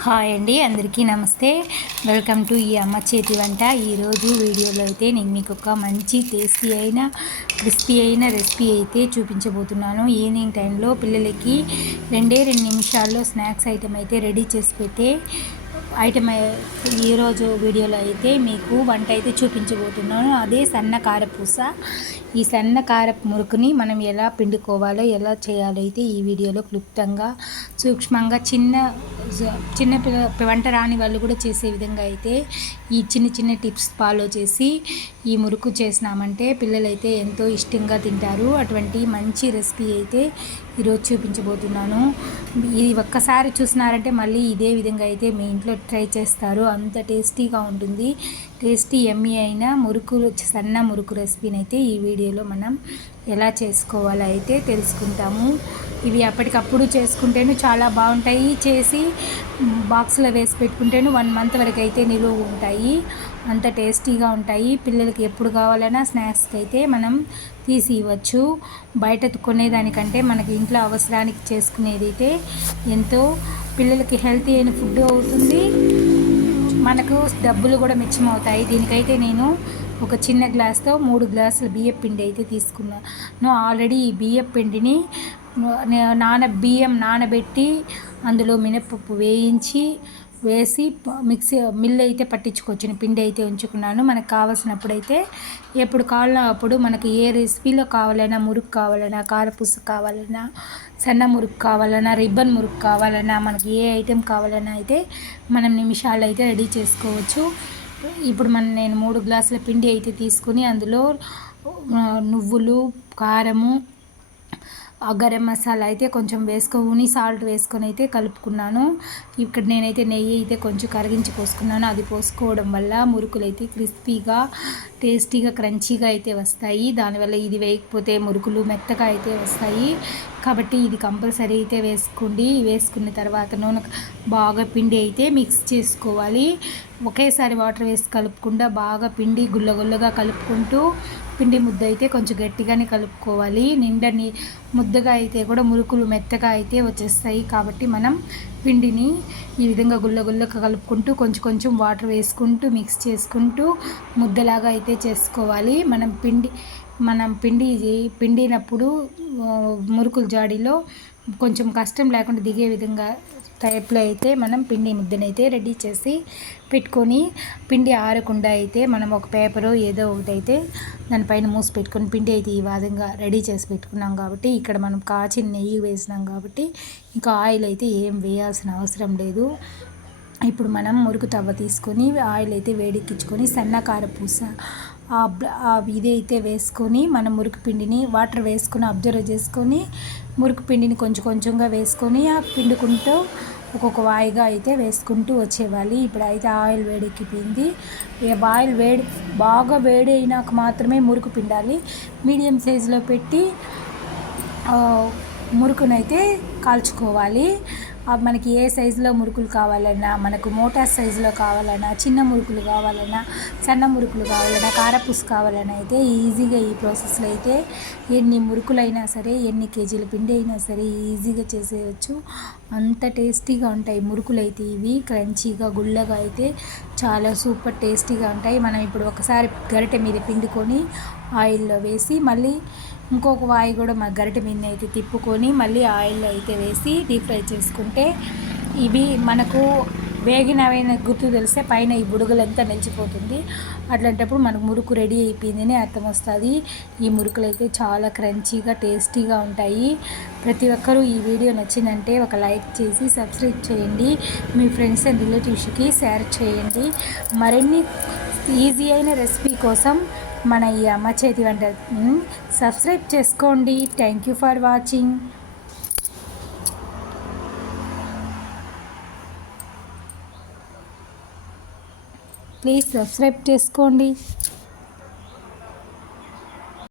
Hi అండి, అందరికీ నమస్తే. వెల్కమ్ టు ఈ అమ్మ చేతి వంట. ఈరోజు వీడియోలో అయితే నేను మీకు ఒక మంచి టేస్టీ అయిన క్రిస్పీ అయిన రెసిపీ అయితే చూపించబోతున్నాను. ఈవినింగ్ టైంలో పిల్లలకి 2 నిమిషాల్లో స్నాక్స్ ఐటెం అయితే రెడీ చేసి పెట్టే ఐటమ్ ఈరోజు వీడియోలో అయితే మీకు వంట అయితే చూపించబోతున్నాను. అదే సన్న కారపూస. ఈ సన్న కారపు మురుకుని మనం ఎలా పిండుకోవాలో, ఎలా చేయాలో అయితే ఈ వీడియోలో క్లుప్తంగా సూక్ష్మంగా చిన్న వంట రాని వాళ్ళు కూడా చేసే విధంగా అయితే ఈ చిన్న టిప్స్ ఫాలో చేసి ఈ మురుకు చేసినామంటే పిల్లలైతే ఎంతో ఇష్టంగా తింటారు. అటువంటి మంచి రెసిపీ అయితే ఈరోజు చూపించబోతున్నాను. ఇది ఒక్కసారి చూసినారంటే మళ్ళీ ఇదే విధంగా అయితే మీ ఇంట్లో ట్రై చేస్తారు. అంత టేస్టీగా ఉంటుంది. టేస్టీ ఎమ్మీ అయిన సన్న మురుకు రెసిపీని అయితే ఈ వీడియోలో మనం ఎలా చేసుకోవాలో అయితే తెలుసుకుంటాము. ఇవి అప్పటికప్పుడు చేసుకుంటేనే చాలా బాగుంటాయి. చేసి బాక్స్లో వేసి పెట్టుకుంటేనే 1 మంత్ వరకు అయితే నిలువ ఉంటాయి. అంత టేస్టీగా ఉంటాయి. పిల్లలకి ఎప్పుడు కావాలన్నా స్నాక్స్కి అయితే మనం తీసి ఇవ్వచ్చు. బయట కొనేదానికంటే మనకి ఇంట్లో అవసరానికి చేసుకునేది అయితే ఎంతో పిల్లలకి హెల్తీ అయిన ఫుడ్ అవుతుంది. మనకు డబ్బులు కూడా మిచ్చమవుతాయి. దీనికైతే నేను ఒక చిన్న గ్లాస్తో 3 గ్లాసుల బియ్యం పిండి అయితే తీసుకున్నాను. ఆల్రెడీ ఈ బియ్యం పిండిని బియ్యం నానబెట్టి అందులో మినపప్పు వేసి మిల్లు అయితే పట్టించుకొచ్చిన పిండి అయితే ఉంచుకున్నాను. మనకు కావాల్సినప్పుడు అయితే ఎప్పుడు కావాలన్నా అప్పుడు మనకి ఏ రెసిపీలో కావాలన్నా, మురుకు కావాలన్నా, కారపూస కావాలన్నా, సన్న మురుకు కావాలన్నా, రిబ్బన్ మురుకు కావాలన్నా, మనకి ఏ ఐటెం కావాలన్నా అయితే మనం నిమిషాలు అయితే రెడీ చేసుకోవచ్చు. ఇప్పుడు నేను 3 గ్లాసుల పిండి అయితే తీసుకుని అందులో నువ్వులు, కారము, గరం మసాలా అయితే కొంచెం వేసుకొని సాల్ట్ వేసుకొని అయితే కలుపుకున్నాను. ఇక్కడ నేనైతే నెయ్యి అయితే కొంచెం కరిగించి పోసుకున్నాను. అది పోసుకోవడం వల్ల మురుకులు అయితే క్రిస్పీగా, టేస్టీగా, క్రంచీగా అయితే వస్తాయి. దానివల్ల ఇది వేయకపోతే మురుకులు మెత్తగా అయితే వస్తాయి. కాబట్టి ఇది కంపల్సరీ అయితే వేసుకోండి. వేసుకున్న తర్వాత నూనె బాగా పిండి అయితే మిక్స్ చేసుకోవాలి. ఒకేసారి వాటర్ వేసి కలుపుకుండా బాగా పిండి గుల్లగా కలుపుకుంటూ పిండి ముద్ద అయితే కొంచెం గట్టిగానే కలుపుకోవాలి. ముద్దగా అయితే కూడా మురుకులు మెత్తగా అయితే వచ్చేస్తాయి. కాబట్టి మనం పిండిని ఈ విధంగా గుల్లగా కలుపుకుంటూ కొంచెం వాటర్ వేసుకుంటూ మిక్స్ చేసుకుంటూ ముద్దలాగా అయితే చేసుకోవాలి. మనం పిండినప్పుడు మురుకుల జాడీలో కొంచెం కష్టం లేకుండా దిగే విధంగా టైప్లో అయితే మనం పిండి ముద్దనైతే రెడీ చేసి పెట్టుకొని, పిండి ఆరకుండా అయితే మనం ఒక పేపరు ఏదో ఒకటి అయితే దానిపైన మూసి పెట్టుకొని పిండి అయితే ఈ విధంగా రెడీ చేసి పెట్టుకున్నాం. కాబట్టి ఇక్కడ మనం కాచిన నెయ్యి వేసినాం కాబట్టి ఇంకా ఆయిల్ అయితే ఏం వేయాల్సిన అవసరం లేదు. ఇప్పుడు మనం మురుకు తవ్వ తీసుకొని ఆయిల్ అయితే వేడెక్కించుకొని సన్న కారపూస ఇదైతే వేసుకొని మనం మురుకు పిండిని వాటర్ వేసుకొని అబ్జర్వ్ చేసుకొని మురుకు పిండిని కొంచెంగా వేసుకొని పిండుకుంటూ ఒక్కొక్క వాయిగా అయితే వేసుకుంటూ వచ్చేవాలి. ఇప్పుడు అయితే ఆయిల్ వేడెక్కిపోయింది. ఆయిల్ బాగా వేడి అయినాక మాత్రమే మురుకు పిండాలి. మీడియం సైజులో పెట్టి మురుకునైతే కాల్చుకోవాలి. మనకి ఏ సైజులో మురుకులు కావాలన్నా, మనకు మోటార్ సైజులో కావాలన్నా, చిన్న మురుకులు కావాలన్నా, సన్న మురుకులు కావాలన్నా, కారపూస కావాలన్నా అయితే ఈజీగా ఈ ప్రాసెస్లో అయితే ఎన్ని మురుకులైనా సరే, ఎన్ని కేజీల పిండి అయినా సరే ఈజీగా చేసేయచ్చు. అంత టేస్టీగా ఉంటాయి మురుకులు అయితే. ఇవి క్రంచీగా గుల్లగా అయితే చాలా సూపర్ టేస్టీగా ఉంటాయి. మనం ఇప్పుడు ఒకసారి గరిటె మీద పిండుకొని ఆయిల్లో వేసి మళ్ళీ ఇంకొక వాయి కూడా మా గరిటె మీద అయితే తిప్పుకొని మళ్ళీ ఆయిల్లో అయితే వేసి డీప్ ఫ్రై చేసుకుంటే ఇవి మనకు వేగినవైన గుర్తు తెలిస్తే పైన ఈ బుడుగులంతా నిలిచిపోతుంది. అట్లాంటప్పుడు మనకు మురుకు రెడీ అయిపోయిందని అర్థం వస్తుంది. ఈ మురుకులు అయితే చాలా క్రంచీగా, టేస్టీగా ఉంటాయి. ప్రతి ఒక్కరూ ఈ వీడియో నచ్చిందంటే ఒక లైక్ చేసి సబ్స్క్రైబ్ చేయండి. మీ ఫ్రెండ్స్ అండ్ రిలేటివ్స్కి షేర్ చేయండి. మరిన్ని ఈజీ అయిన రెసిపీ కోసం మన ఈ అమ్మ చేతి వంట సబ్స్క్రైబ్ చేసుకోండి. Thank you for watching. Please subscribe చేసుకోండి.